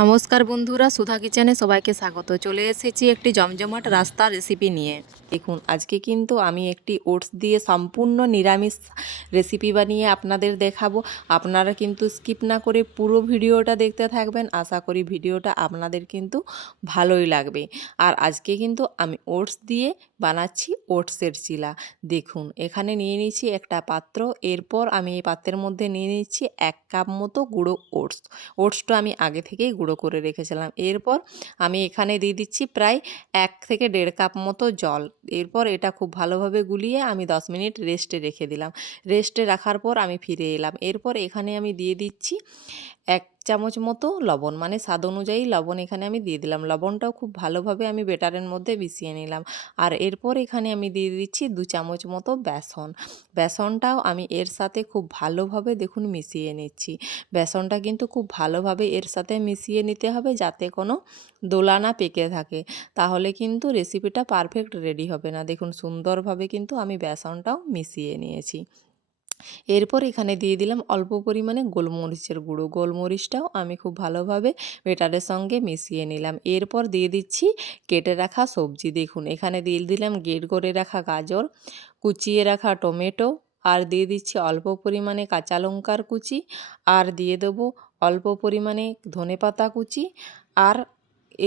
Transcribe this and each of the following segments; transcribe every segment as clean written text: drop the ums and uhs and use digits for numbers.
নমস্কার বন্ধুরা, সুধা কিচেনে সবাইকে স্বাগত। চলে এসেছি একটি জমজমাট রাস্তা রেসিপি নিয়ে। দেখুন, আজকে কিন্তু আমি একটি ওটস দিয়ে সম্পূর্ণ নিরামিষ রেসিপি বানিয়ে আপনাদের দেখাবো। আপনারা কিন্তু স্কিপ না করে পুরো ভিডিওটা দেখতে থাকবেন। আশা করি ভিডিওটা আপনাদের কিন্তু ভালোই লাগবে। আর আজকে কিন্তু আমি ওটস দিয়ে বানাচ্ছি ওটসের চিলা। দেখুন, এখানে নিয়ে নিচ্ছি একটা পাত্র। এরপর আমি এই পাত্রের মধ্যে নিয়ে নিচ্ছি 1 কাপ মতো গুঁড়ো ওটস। ওটসটা আমি আগে থেকেই গুঁড়ো করে রেখেছিলাম। এরপর আমি এখানে দিয়ে দিচ্ছি প্রায় 1 থেকে 1.5 কাপ মতো জল। এরপর এটা খুব ভালোভাবে গুলিয়ে আমি 10 মিনিট রেস্টে রেখে দিলাম। রেস্টে রাখার পর আমি ফিরে এলাম। এরপর এখানে আমি দিয়ে দিচ্ছি 1 চামচ মতো লবণ, মানে স্বাদ অনুযায়ী লবণ এখানে আমি দিয়ে দিলাম। লবণটাও খুব ভালোভাবে আমি বেটারের মধ্যে মিশিয়ে নিলাম। আর এরপর এখানে আমি দিয়ে দিচ্ছি 2 চামচ মতো বেসন। বেসনটাও আমি এর সাথে খুব ভালোভাবে দেখুন মিশিয়ে নিচ্ছি। বেসনটা কিন্তু খুব ভালোভাবে এর সাথে মিশিয়ে নিতে হবে, যাতে কোনো দোলা না পেকে থাকে, তাহলে কিন্তু রেসিপিটা পারফেক্ট রেডি হবে না। দেখুন, সুন্দরভাবে কিন্তু আমি বেসনটাও মিশিয়ে নিয়েছি। এরপর এখানে দিয়ে দিলাম অল্প পরিমাণে গোলমরিচের গুঁড়ো। গোলমরিচটাও আমি খুব ভালোভাবে বেটারের সঙ্গে মিশিয়ে নিলাম। এরপর দিয়ে দিচ্ছি কেটে রাখা সবজি। দেখুন, এখানে দিয়ে দিলাম গ্রেট করে রাখা গাজর, কুচিয়ে রাখা টমেটো, আর দিয়ে দিচ্ছি অল্প পরিমাণে কাঁচা লঙ্কার কুচি, আর দিয়ে দেবো অল্প পরিমাণে ধনেপাতা কুচি। আর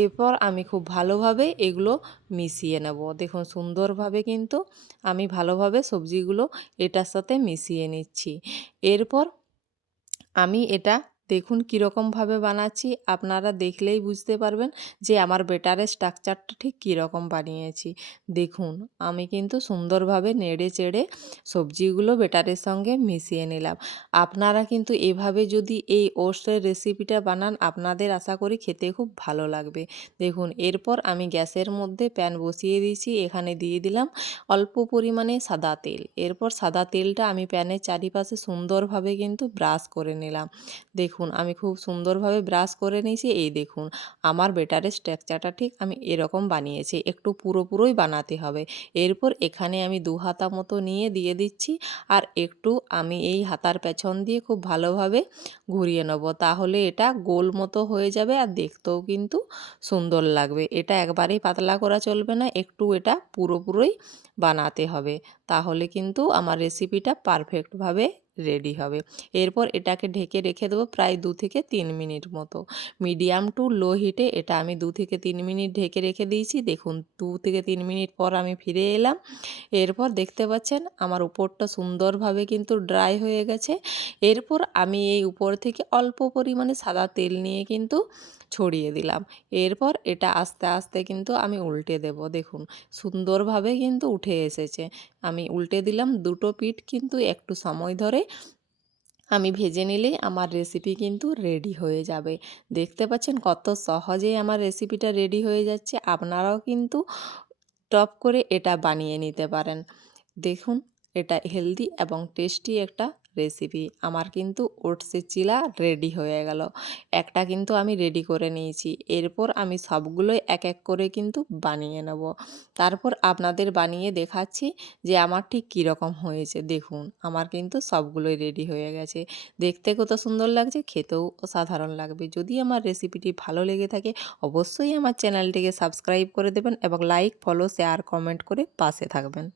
এরপর আমি খুব ভালোভাবে এগুলো মিশিয়ে নেব। দেখুন, সুন্দরভাবে কিন্তু আমি ভালোভাবে সবজিগুলো এটার সাথে মিশিয়ে নিচ্ছি। এরপর আমি এটা দেখুন কীরকমভাবে বানাচ্ছি, আপনারা দেখলেই বুঝতে পারবেন যে আমার বেটারের স্ট্রাকচারটা ঠিক কীরকম বানিয়েছি। দেখুন, আমি কিন্তু সুন্দরভাবে নেড়ে চেড়ে সবজিগুলো বেটারের সঙ্গে মিশিয়ে নিলাম। আপনারা কিন্তু এভাবে যদি এই ওটসের রেসিপিটা বানান, আপনাদের আশা করি খেতে খুব ভালো লাগবে। দেখুন, এরপর আমি গ্যাসের মধ্যে প্যান বসিয়ে দিয়েছি। এখানে দিয়ে দিলাম অল্প পরিমাণে সাদা তেল। এরপর সাদা তেলটা আমি প্যানের চারিপাশে সুন্দরভাবে কিন্তু ব্রাশ করে নিলাম। দেখুন, আমি খুব সুন্দরভাবে ব্রাশ করে নিয়েছি। এই দেখুন, আমার বেটারের স্ট্রাকচারটা ঠিক আমি এরকম বানিয়েছি। একটু পুরোই বানাতে হবে। এরপর এখানে আমি 2 হাতা মতো নিয়ে দিয়ে দিচ্ছি, আর একটু আমি এই হাতার পেছন দিয়ে খুব ভালোভাবে ঘুরিয়ে নেব, তাহলে এটা গোল মতো হয়ে যাবে আর দেখতেও কিন্তু সুন্দর লাগবে। এটা একবারেই পাতলা করা চলবে না, একটু এটা পুরোই বানাতে হবে, তাহলে কিন্তু আমার রেসিপিটা পারফেক্টভাবে রেডি হবে। এরপর এটাকে ঢেকে রেখে দেবো প্রায় 2 থেকে 3 মিনিট মতো। মিডিয়াম টু লো হিটে এটা আমি 2 থেকে 3 মিনিট ঢেকে রেখে দিয়েছি। দেখুন, 2 থেকে 3 মিনিট পর আমি ফিরে এলাম। এরপর দেখতে পাচ্ছেন আমার উপরটা সুন্দরভাবে কিন্তু ড্রাই হয়ে গেছে। এরপর আমি এই উপর থেকে অল্প পরিমাণে সাদা তেল নিয়ে কিন্তু ছড়িয়ে দিলাম। এরপর এটা আস্তে আস্তে কিন্তু আমি উল্টে দেব। দেখুন, সুন্দরভাবে কিন্তু উঠে এসেছে। আমি উল্টে দিলাম। দুটো পিঠ কিন্তু একটু সময় ধরে আমি ভেজে নিলেই আমার রেসিপি কিন্তু রেডি হয়ে যাবে। দেখতে পাচ্ছেন কত সহজেই আমার রেসিপিটা রেডি হয়ে যাচ্ছে। আপনারাও কিন্তু টপ করে এটা বানিয়ে নিতে পারেন। দেখুন, এটা হেলদি এবং টেস্টি একটা রেসিপি। আমার কিন্তু ওটসের চিলা রেডি হয়ে গেল। একটা কিন্তু আমি রেডি করে নিয়েছি। এরপর আমি সবগুলোই এক এক করে কিন্তু বানিয়ে নেব। তারপর আপনাদের বানিয়ে দেখাচ্ছি যে আমার ঠিক কীরকম হয়েছে। দেখুন, আমার কিন্তু সবগুলোই রেডি হয়ে গেছে। দেখতে কত সুন্দর লাগছে, খেতেও অসাধারণ লাগবে। যদি আমার রেসিপিটি ভালো লেগে থাকে, অবশ্যই আমার চ্যানেলটিকে সাবস্ক্রাইব করে দেবেন এবং লাইক, ফলো, শেয়ার, কমেন্ট করে পাশে থাকবেন।